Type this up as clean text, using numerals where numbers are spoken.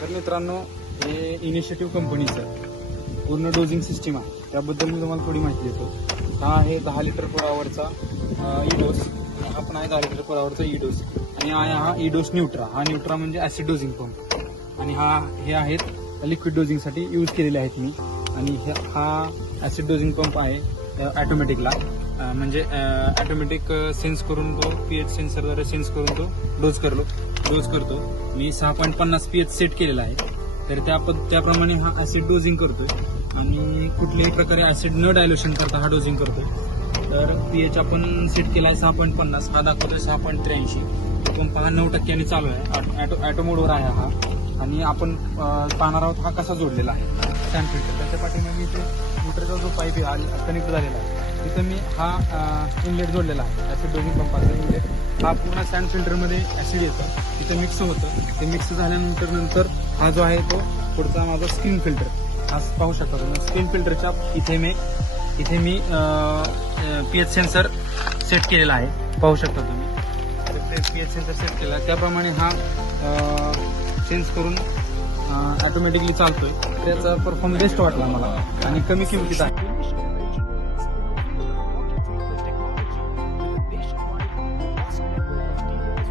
तर मित्रांनो, हे इनिशिएटिव्ह कंपनीचं पूर्ण डोजिंग सिस्टीम आहे, त्याबद्दल मी तुम्हाला थोडी माहिती देतो. हा आहे 10 लिटर पर आवरचा ई डोस, हा पण आहे 10 लिटर पर आवरचा ई डोस, आणि हा ई डोस न्यूट्रा. हा न्यूट्रा म्हणजे ॲसिड डोजिंग पंप, आणि हे आहेत लिक्विड डोजिंगसाठी यूज केलेले आहेत मी. आणि हा ॲसिड डोजिंग पंप आहे ॲटोमॅटिकला, म्हणजे ॲटोमॅटिक सेन्स करून तो पीएच सेन्सरद्वारे सेन्स करून तो डोज करतो. मी 6.50 पीएच सेट केलेला आहे, तर त्याप्रमाणे हा ॲसिड डोजिंग करतोय. आणि कुठल्याही प्रकारे ॲसिड न डायल्युशन करता हा डोजिंग करतोय. तर पीएच आपण सेट केला आहे 6.50, हा दाखवतोय 6.83. पंप हा 9% चालू आहे, ॲटो मोडवर आहे हा. आणि आपण पाहणार आहोत हा कसा जोडलेला आहे सॅन फिल्टर. त्याच्या पाठीमागे इथे मोटरचा जो पाईप कनेक्ट झालेला आहे, तिथं मी हा इनलेट जोडलेला आहे, ॲसिड डोजिंग पंपाचा इनलेट. हा पूर्ण सँड फिल्टरमध्ये ॲसिड येतं, तिथं मिक्स होतं. ते मिक्स झाल्यानंतर हा जो आहे तो पुढचा माझा स्क्रीन फिल्टर, हा पाहू शकता तुम्ही. स्क्रीन फिल्टरच्या इथे मी पीएच सेन्सर सेट केलेला आहे, पाहू शकता तुम्ही. पीएच सेन्सर सेट केला आहे, त्याप्रमाणे हा सेन्स करून ऑटोमॅटिकली चालतोय. त्याचा परफॉर्म बेस्ट वाटला मला, आणि कमी किमतीत आहे.